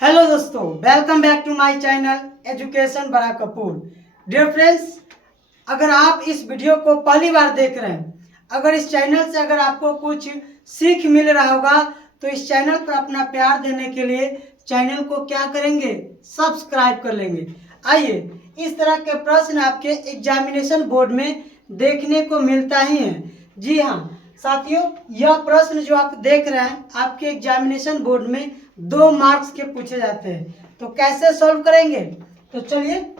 Hello दोस्तों, welcome back to my channel education बड़ा Kapoor. Dear friends, अगर आप इस वीडियो को पहली बार देख रहे हैं, अगर इस चैनल से अगर आपको कुछ सीख मिल रहा होगा तो इस चैनल पर अपना प्यार देने के लिए चैनल को क्या करेंगे, सब्सक्राइब कर लेंगे। आइए, इस तरह के प्रश्न आपके एग्जामिनेशन बोर्ड में देखने को मिलता ही है। जी हाँ साथियों, यह प्रश्न जो आप देख रहे हैं आपके एग्जामिनेशन बोर्ड में 2 मार्क्स के पूछे जाते हैं। तो कैसे सॉल्व करेंगे, तो चलिए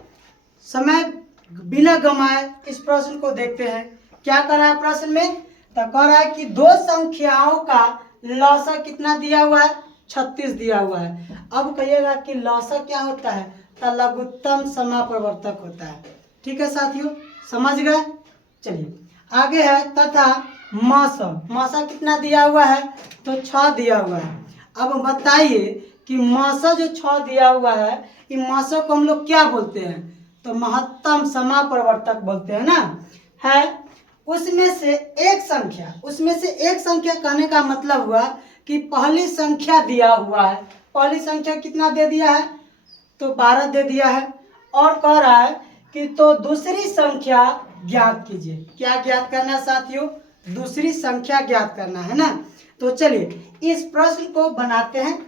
समय बिना गंवाए इस प्रश्न को देखते हैं। क्या कर रहा है प्रश्न में, तो कह रहा है कि दो संख्याओं का लॉसा कितना दिया हुआ है, 36 दिया हुआ है। अब कहिएगा कि लॉसा क्या होता है, तो लघुत्तम समापवर्तक होता है। ठीक है साथियों, समझ गए। चलिए आगे है, तथा मौसा कितना दिया हुआ है, तो 6 दिया हुआ है। अब बताइए कि मौसा जो 6 दिया हुआ है, ये मौसा को हम लोग क्या बोलते हैं, तो महत्तम समापवर्तक बोलते हैं ना। है उसमें से एक संख्या कहने का मतलब हुआ कि पहली संख्या दिया हुआ है। पहली संख्या कितना दे दिया है, तो 12 दे दिया है। और कह रहा है कि तो दूसरी संख्या ज्ञात कीजिए। क्या ज्ञात करना है साथियों, दूसरी संख्या ज्ञात करना है ना। तो चलिए इस प्रश्न को बनाते हैं।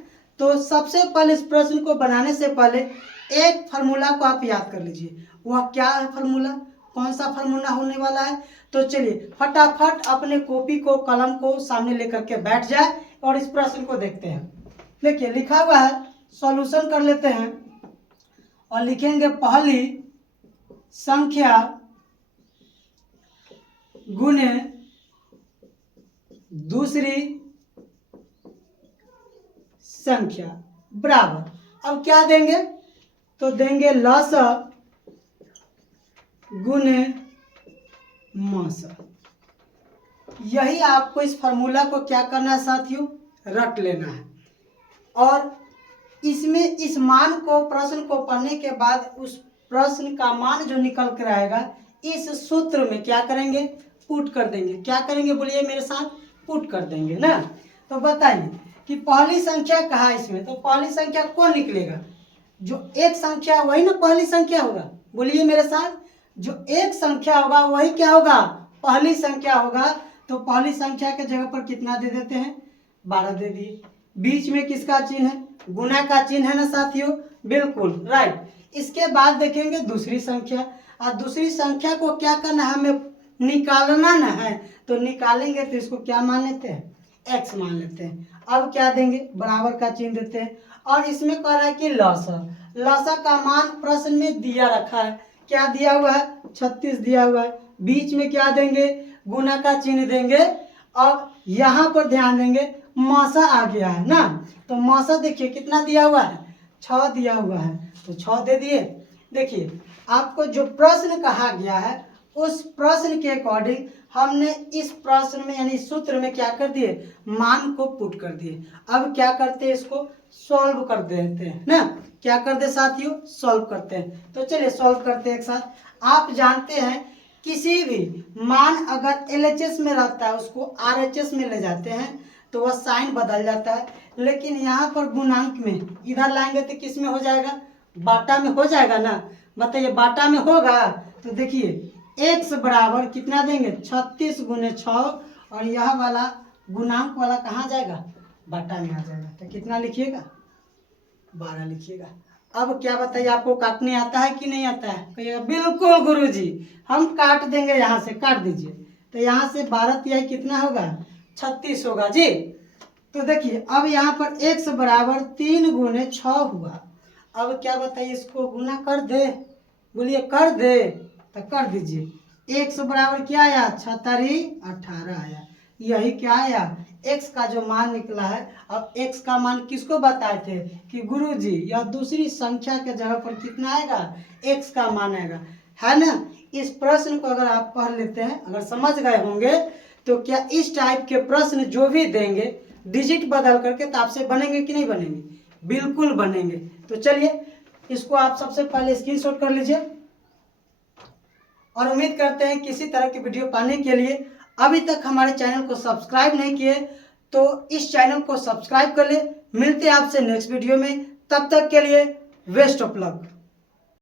तो सबसे पहले इस प्रश्न को बनाने से पहले एक फार्मूला को आप याद कर लीजिए। वह क्या है फार्मूला, कौन सा फार्मूला होने वाला है, तो चलिए फटाफट अपने कॉपी को कलम को सामने लेकर के बैठ जाए और इस प्रश्न को देखते हैं। देखिए लिखा हुआ है, सॉल्यूशन कर लेते हैं और लिखेंगे पहली संख्या गुने दूसरी संख्या बराबर। अब क्या देंगे, तो देंगे लसा गुने मौसा। यही आपको इस फार्मूला को क्या करना है साथियों, रट लेना है। और इसमें इस मान को, प्रश्न को पढ़ने के बाद उस प्रश्न का मान जो निकल कर आएगा इस सूत्र में क्या करेंगे, पुट कर देंगे। क्या करेंगे बोलिए मेरे साथ, पुट कर देंगे ना। तो बताइए कि पहली संख्या कहाँ है इसमें, तो पहली संख्या कौन निकलेगा, जो एक संख्या वही ना पहली संख्या होगा। बोलिए मेरे साथ, जो एक संख्या होगा वही क्या होगा, पहली संख्या होगा। तो पहली संख्या के जगह पर कितना दे देते हैं, 12 दे दिए। बीच में किसका चिन्ह है, गुना का चिन्ह है ना साथियों, बिल्कुल राइट। इसके बाद देखेंगे दूसरी संख्या, और दूसरी संख्या को क्या करना है, हमें निकालना ना है। तो निकालेंगे तो इसको क्या मान लेते हैं, x मान लेते हैं। अब क्या देंगे, बराबर का चिन्ह देते हैं। और इसमें कह रहा है कि लसा का मान प्रश्न में दिया रखा है, क्या दिया हुआ है, 36 दिया हुआ है। बीच में क्या देंगे, गुना का चिन्ह देंगे। अब यहाँ पर ध्यान देंगे मौसा आ गया है ना, तो मौसा देखिए कितना दिया हुआ है, 6 दिया हुआ है, तो 6 दे दिए। देखिए आपको जो प्रश्न कहा गया है उस प्रश्न के अकॉर्डिंग हमने इस प्रश्न में यानी सूत्र में क्या कर दिए, मान को पुट कर दिए। अब क्या करते हैं, इसको सॉल्व कर देते हैं ना। क्या कर दे साथियों, सॉल्व करते हैं। तो चलिए सॉल्व करते हैं एक साथ। आप जानते हैं किसी भी मान अगर LHS में रहता है उसको RHS में ले जाते हैं तो वह साइन बदल जाता है। लेकिन यहाँ पर गुणांक में इधर लाएंगे तो किस में हो जाएगा, बाटा में हो जाएगा ना। बताइए बाटा में होगा, तो देखिए x बराबर कितना देंगे, 36 गुने 6। और यह वाला गुणांक वाला कहाँ जाएगा, बाटा में आ जाएगा। तो कितना लिखिएगा, 12 लिखिएगा। अब क्या बताइए, आपको काटने आता है कि नहीं आता है, कहिएगा बिल्कुल गुरुजी हम काट देंगे, यहाँ से काट दीजिए। तो यहाँ से 12 तिहाई कितना होगा, 36 होगा जी। तो देखिए अब यहाँ पर x बराबर 3 गुने 6 हुआ। अब क्या बताइए, इसको गुना कर दे, बोलिए कर दे, तो कर दीजिए। x बराबर क्या आया, 18 आया। यही क्या आया, x का जो मान निकला है। अब x का मान किसको बताए थे कि गुरुजी यह दूसरी संख्या के जगह पर कितना आएगा, x का मान आएगा, है ना। इस प्रश्न को अगर आप पढ़ लेते हैं, अगर समझ गए होंगे, तो क्या इस टाइप के प्रश्न जो भी देंगे डिजिट बदल करके तो आपसे बनेंगे कि नहीं बनेंगे, बिल्कुल बनेंगे। तो चलिए इसको आप सबसे पहले स्क्रीनशॉट कर लीजिए। और उम्मीद करते हैं किसी तरह की वीडियो पाने के लिए अभी तक हमारे चैनल को सब्सक्राइब नहीं किए तो इस चैनल को सब्सक्राइब कर ले। मिलते हैं आपसे नेक्स्ट वीडियो में। तब तक के लिए बेस्ट ऑफ लक।